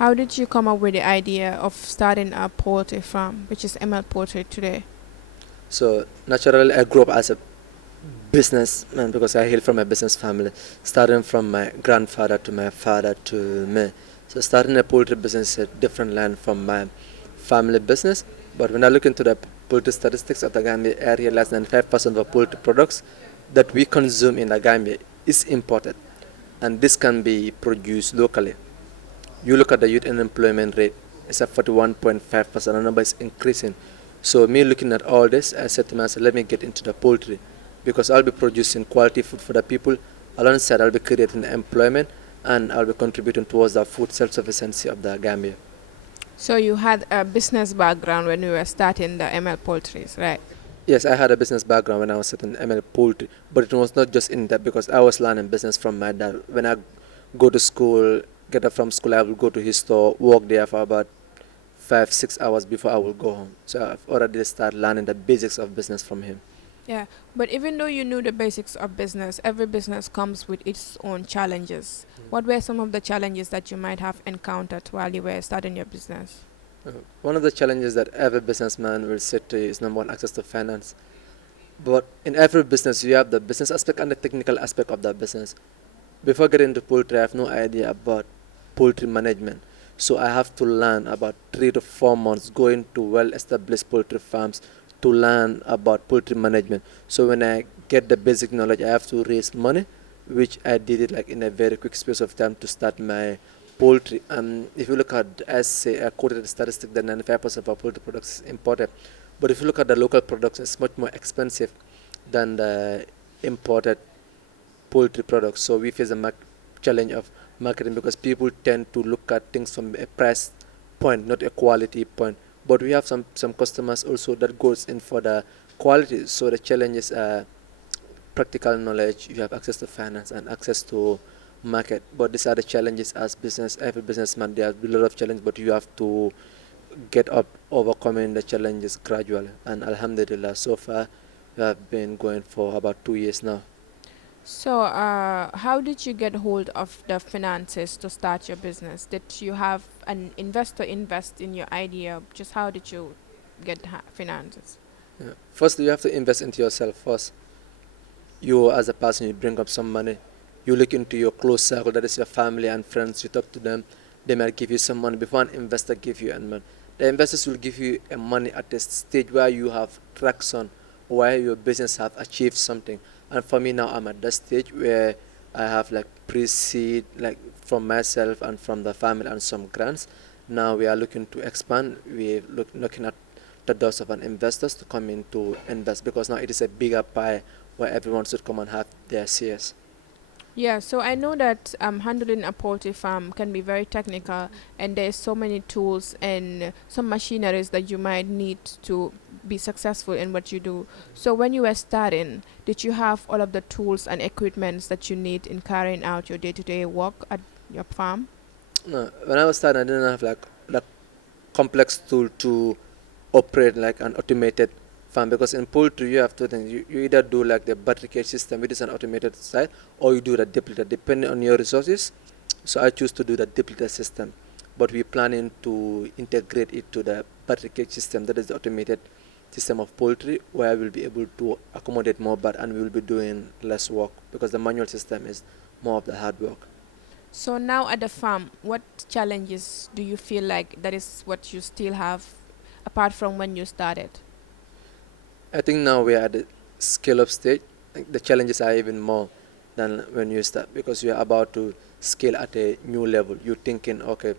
How did you come up with the idea of starting a poultry farm, which is ML Poultry today? So naturally, I grew up as a businessman because I hail from a business family, starting from my grandfather to my father to me. So starting a poultry business is a different line from my family business. But when I look into the poultry statistics of the Gambia area, less than 5% of poultry products that we consume in the Gambia is imported, and this can be produced locally. You look at the youth unemployment rate, it's at 41.5%. The number is increasing. So me looking at all this, I said to myself, let me get into the poultry because I'll be producing quality food for the people. Alongside, I'll be creating employment and I'll be contributing towards the food self-sufficiency of the Gambia. So you had a business background when you were starting the ML Poultries, right? Yes, I had a business background when I was at an ML Poultry, but it was not just in that because I was learning business from my dad. When I go to school, get up from school, I will go to his store, work there for about 5, 6 hours before I will go home. So I've already started learning the basics of business from him. Yeah, but even though you knew the basics of business, every business comes with its own challenges. What were some of the challenges that you might have encountered while you were starting your business? One of the challenges that every businessman will say to you is number one, access to finance. But in every business, you have the business aspect and the technical aspect of that business. Before getting into poultry, I have no idea about poultry management. So I have to learn about 3 to 4 months going to well-established poultry farms to learn about poultry management. So when I get the basic knowledge, I have to raise money, which I did it like in a very quick space of time to start my poultry. If you look at, as say, I quoted the statistic that 95% of our poultry products is imported. But if you look at the local products, it's much more expensive than the imported poultry products. So we face a challenge of marketing because people tend to look at things from a price point, not a quality point. But we have some customers also that goes in for the quality. So the challenge is practical knowledge. You have access to finance and access to market. But these are the challenges as business. Every businessman there are a lot of challenges, but you have to get up overcoming the challenges gradually. And Alhamdulillah, so far we have been going for about 2 years now. So, how did you get hold of the finances to start your business? Did you have an investor invest in your idea? Just how did you get finances? Yeah. First, you have to invest into yourself first. You, as a person, you bring up some money. You look into your close circle, that is your family and friends. You talk to them. They might give you some money before an investor give you money. The investors will give you a money at the stage where you have traction, where your business have achieved something. And for me now, I'm at that stage where I have like pre-seed, like from myself and from the family and some grants. Now we are looking to expand. We're looking at the doors of an investors to come in to invest because now it is a bigger pie where everyone should come and have their shares. Yeah, so I know that handling a poultry farm can be very technical, and there's so many tools and some machineries that you might need to be successful in what you do. So when you were starting, did you have all of the tools and equipments that you need in carrying out your day-to-day work at your farm? No, when I was starting, I didn't have like complex tool to operate like an automated farm because in poultry you have two things. You either do like the battery cage system, which is an automated side, or you do the deplitter depending on your resources. So I choose to do the deplitter system, but we're planning to integrate it to the battery cage system. That is the automated system of poultry, where we'll be able to accommodate more bird and we will be doing less work because the manual system is more of the hard work. So now at the farm, what challenges do you feel like that is what you still have apart from when you started? I think now we're at the scale up stage. Like the challenges are even more than when you start because you're about to scale at a new level. You're thinking, okay,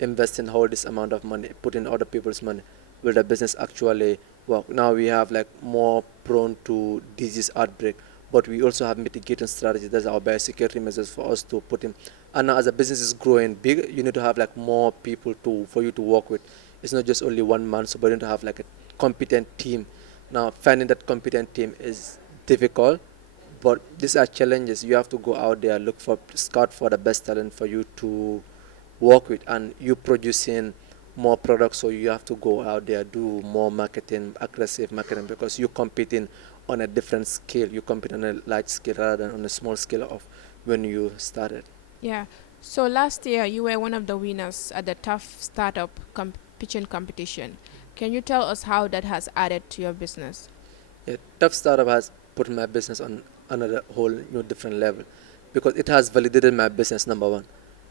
invest in all this amount of money, put in other people's money. Will the business actually work? Now we have like more prone to disease outbreak, but we also have mitigating strategies. That's our biosecurity measures for us to put in. And now as a business is growing big, you need to have like more people to for you to work with. It's not just only one man, so we need to have like a competent team. Now, finding that competent team is difficult, but these are challenges. You have to go out there, look for, scout for the best talent for you to work with, and you producing more products, so you have to go out there, do more marketing, aggressive marketing, because you're competing on a different scale. You compete on a large scale rather than on a small scale of when you started. Yeah. So last year you were one of the winners at the Tough Startup Pitching Competition. Can you tell us how that has added to your business? Yeah, Tough Startup has put my business on another whole new different level because it has validated my business, number one.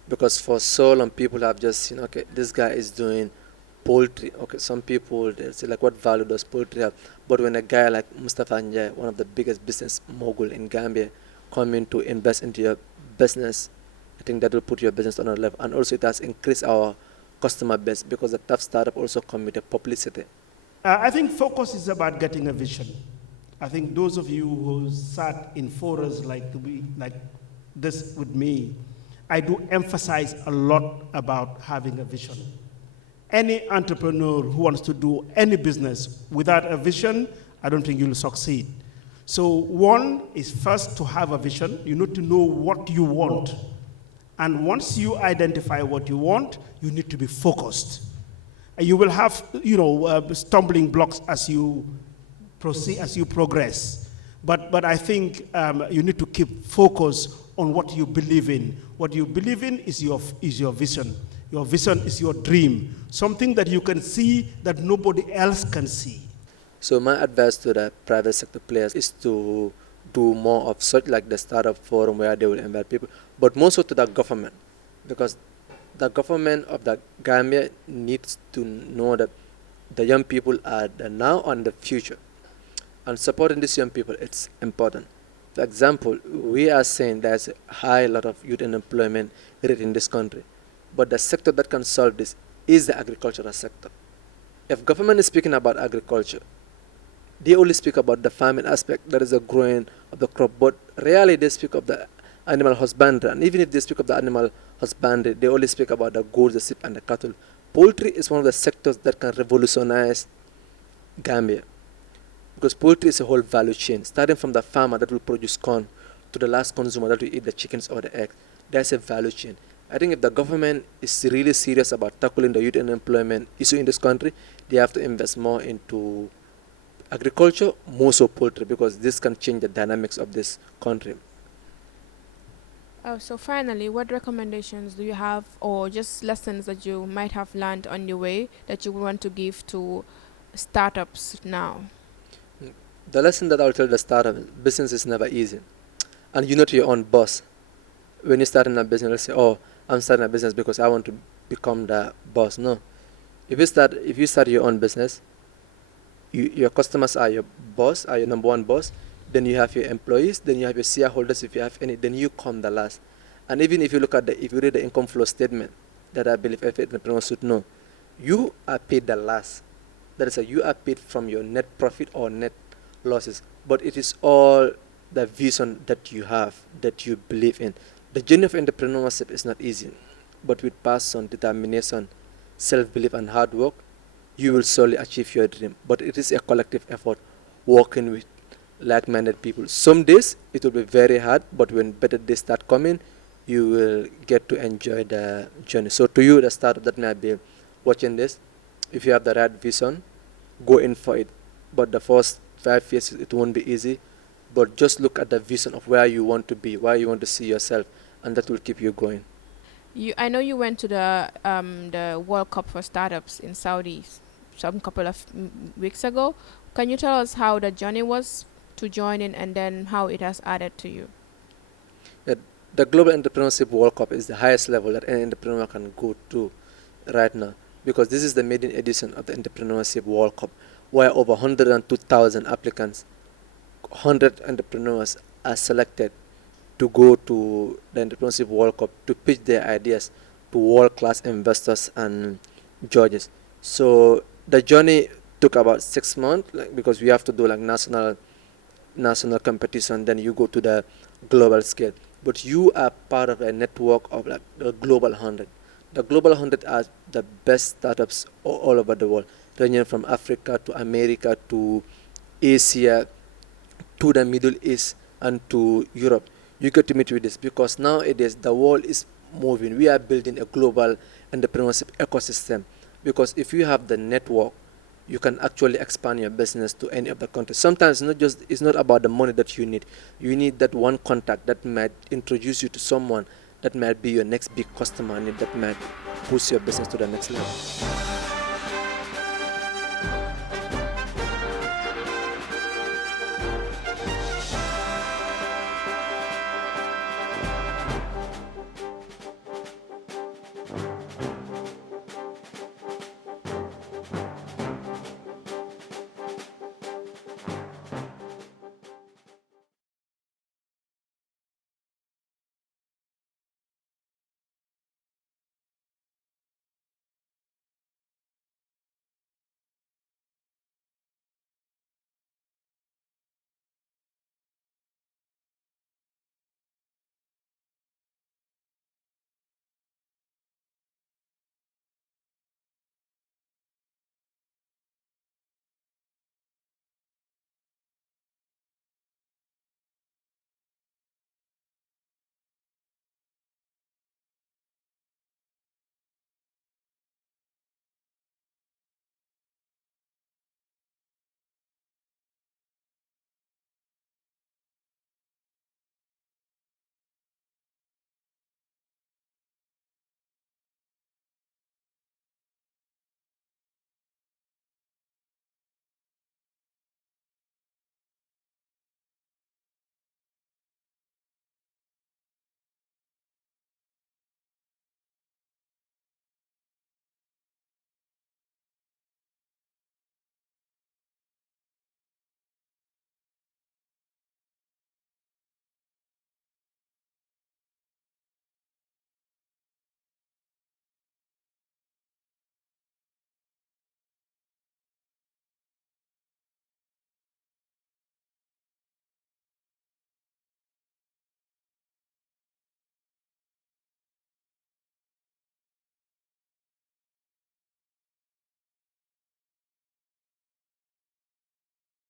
Because for so long people have just seen, okay, this guy is doing poultry. Okay, some people they say like, what value does poultry have? But when a guy like Mustafa Njai, one of the biggest business mogul in Gambia, come in to invest into your business, I think that will put your business on a level. And also it has increased our customer base because the Tough Startup also come with the publicity. I think focus is about getting a vision. I think those of you who sat in forums like this with me, I do emphasize a lot about having a vision. Any entrepreneur who wants to do any business without a vision, I don't think you'll succeed. So one is first to have a vision. You need to know what you want. And once you identify what you want, you need to be focused. And you will have, stumbling blocks as you proceed, as you progress. But I think you need to keep focus on what you believe in. What you believe in is your vision. Your vision is your dream, something that you can see that nobody else can see. So my advice to the private sector players is to do more of such like the startup forum where they will invite people, but more so to the government, because the government of the Gambia needs to know that the young people are the now and the future, and supporting these young people it's important. For example, we are saying there's a high lot of youth unemployment rate in this country, but the sector that can solve this is the agricultural sector. If government is speaking about agriculture, they only speak about the farming aspect, that is the growing of the crop, but rarely they speak of the animal husbandry. And even if they speak of the animal husbandry, they only speak about the goats, the sheep, and the cattle. Poultry is one of the sectors that can revolutionize Gambia, because poultry is a whole value chain, starting from the farmer that will produce corn to the last consumer that will eat the chickens or the eggs. There's a value chain. I think if the government is really serious about tackling the youth unemployment issue in this country, they have to invest more into agriculture, more so poultry, because this can change the dynamics of this country. Oh, so finally, what recommendations do you have, or just lessons that you might have learned on your way that you want to give to startups now? The lesson that I'll tell the startup is business is never easy. And you're not your own boss. When you start in a business, let's say, oh, I'm starting a business because I want to become the boss. No. If you start your own business, your customers are your boss, are your number one boss. Then you have your employees, then you have your shareholders if you have any, then you come the last. And even if you if you read the income flow statement that I believe every entrepreneur should know, you are paid the last. That is, you are paid from your net profit or net losses. But it is all the vision that you have, that you believe in. The journey of entrepreneurship is not easy, but with passion, determination, self-belief, and hard work, you will surely achieve your dream. But it is a collective effort, working with like-minded people. Some days it will be very hard, but when better days start coming, you will get to enjoy the journey. So to you, the startup that may be watching this, if you have the right vision, go in for it. But the first 5 years, it won't be easy. But just look at the vision of where you want to be, where you want to see yourself, and that will keep you going. I know you went to the World Cup for startups in Saudi some couple of weeks ago. Can you tell us how the journey was to join in, and then how it has added to you? The Global Entrepreneurship World Cup is the highest level that any entrepreneur can go to right now, because this is the maiden edition of the Entrepreneurship World Cup, where over 102,000 applicants, 100 entrepreneurs are selected to go to the Entrepreneurship World Cup to pitch their ideas to world-class investors and judges. So the journey took about 6 months, because we have to do national competition, then you go to the global scale. But you are part of a network of the Global 100. The Global 100 are the best startups all over the world, ranging from Africa to America to Asia to the Middle East and to Europe. You get to meet with this, because nowadays the world is moving. We are building a global entrepreneurship ecosystem, because if you have the network, you can actually expand your business to any of the countries. Sometimes it's not about the money that you need. You need that one contact that might introduce you to someone that might be your next big customer and that might push your business to the next level.